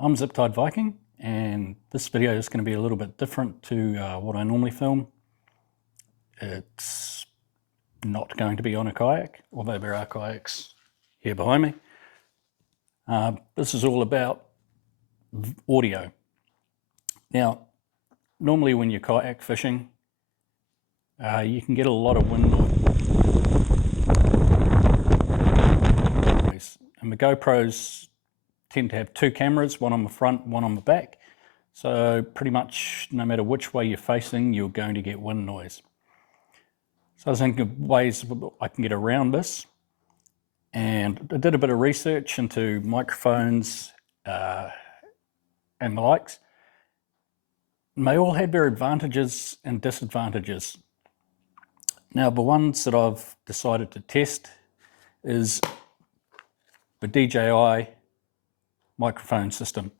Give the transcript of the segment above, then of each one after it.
I'm Zip-Tied Viking, and this video is going to be a little bit different to what I normally film. It's not going to be on a kayak, although there are kayaks here behind me. This is all about audio. Now, normally when you're kayak fishing, you can get a lot of wind noise. And the GoPros tend to have two cameras, one on the front, one on the back. So pretty much no matter which way you're facing, you're going to get wind noise. So I was thinking of ways I can get around this. And I did a bit of research into microphones and the likes. And they all had their advantages and disadvantages. Now the ones that I've decided to test is the DJI microphone system.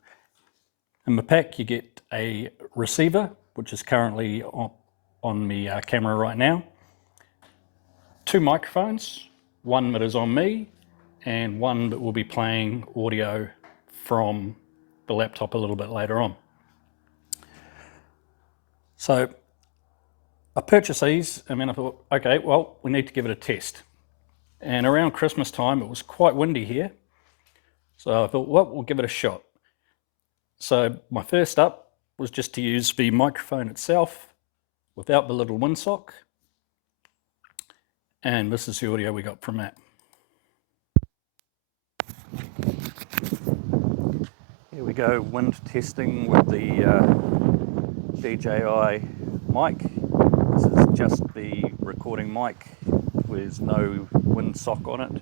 In the pack you get a receiver, which is currently on the camera right now, two microphones, one that is on me and one that will be playing audio from the laptop a little bit later on. So I purchased these and then I thought, okay, well, we need to give it a test. And around Christmas time, it was quite windy here. So I thought, well, we'll give it a shot. So my first up was just to use the microphone itself without the little windsock. And this is the audio we got from that. Here we go, wind testing with the DJI mic. This is just the recording mic with no windsock on it.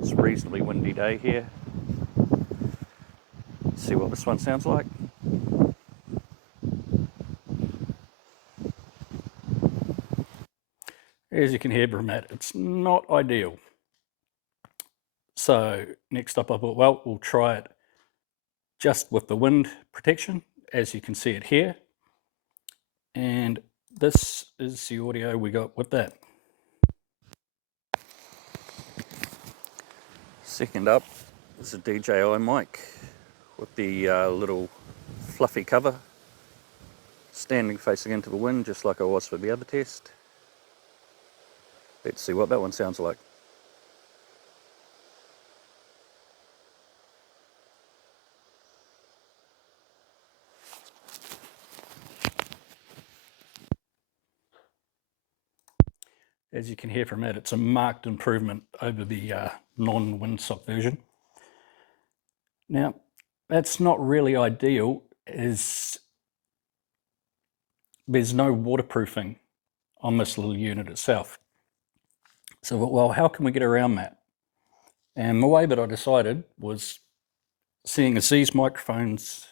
It's a reasonably windy day here. Let's see what this one sounds like. As you can hear from that, it's not ideal. So next up I thought, well, we'll try it just with the wind protection, as you can see it here. And this is the audio we got with that. Second up is a DJI mic with the little fluffy cover, standing facing into the wind just like I was for the other test. Let's see what that one sounds like. As you can hear from it, it's a marked improvement over the non-windsock version. Now, that's not really ideal, as there's no waterproofing on this little unit itself. So, well, how can we get around that? And the way that I decided was, seeing as these microphones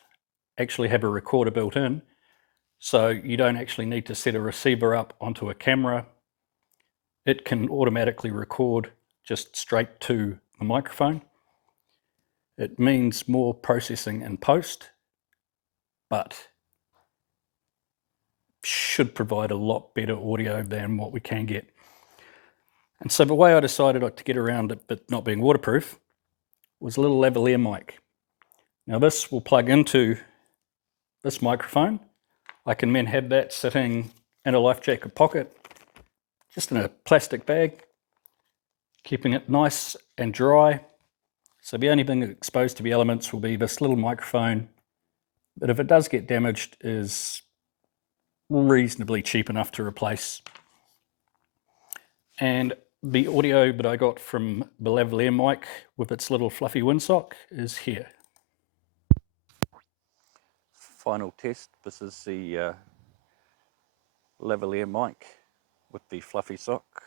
actually have a recorder built in, so you don't actually need to set a receiver up onto a camera. It can automatically record just straight to the microphone. It means more processing in post, but should provide a lot better audio than what we can get. And so the way I decided to get around it, but not being waterproof, was a little lavalier mic. Now this will plug into this microphone. I can then have that sitting in a life jacket pocket, just in a plastic bag, keeping it nice and dry. So the only thing exposed to the elements will be this little microphone, but if it does get damaged, is reasonably cheap enough to replace. And the audio that I got from the lavalier mic with its little fluffy windsock is here. Final test, this is the lavalier mic with the fluffy sock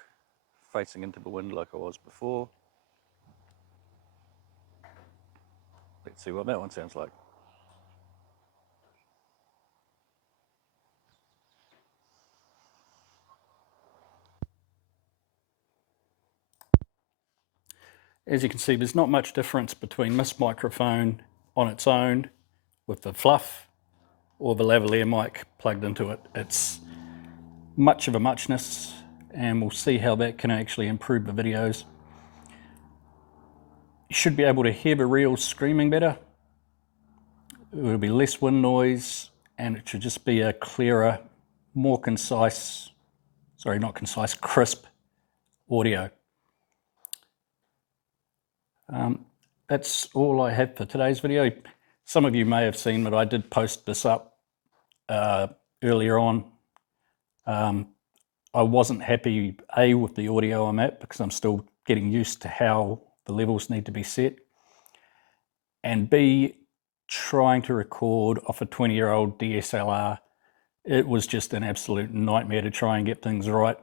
facing into the wind like I was before. Let's see what that one sounds like. As you can see, there's not much difference between this microphone on its own with the fluff or the lavalier mic plugged into it. It's much of a muchness, and we'll see how that can actually improve the videos. You should be able to hear the reels screaming better. will be less wind noise, and it should just be a clearer, more concise, sorry, not concise, crisp audio. That's all I have for today's video. Some of you may have seen that I did post this up earlier on. I wasn't happy, A, with the audio I'm at, because I'm still getting used to how the levels need to be set, and B, trying to record off a 20-year-old DSLR. It was just an absolute nightmare to try and get things right.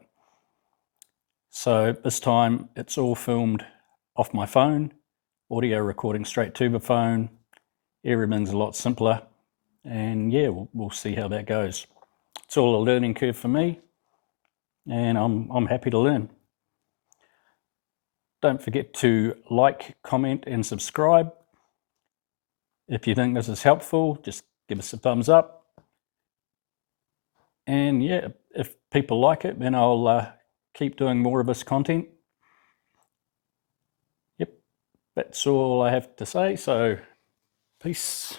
So this time it's all filmed off my phone, audio recording straight to the phone. Everything's a lot simpler, and yeah, we'll see how that goes. It's all a learning curve for me, and I'm happy to learn. Don't forget to like, comment, and subscribe. If you think this is helpful, just give us a thumbs up. And yeah, if people like it, then I'll keep doing more of this content. Yep, that's all I have to say, so peace.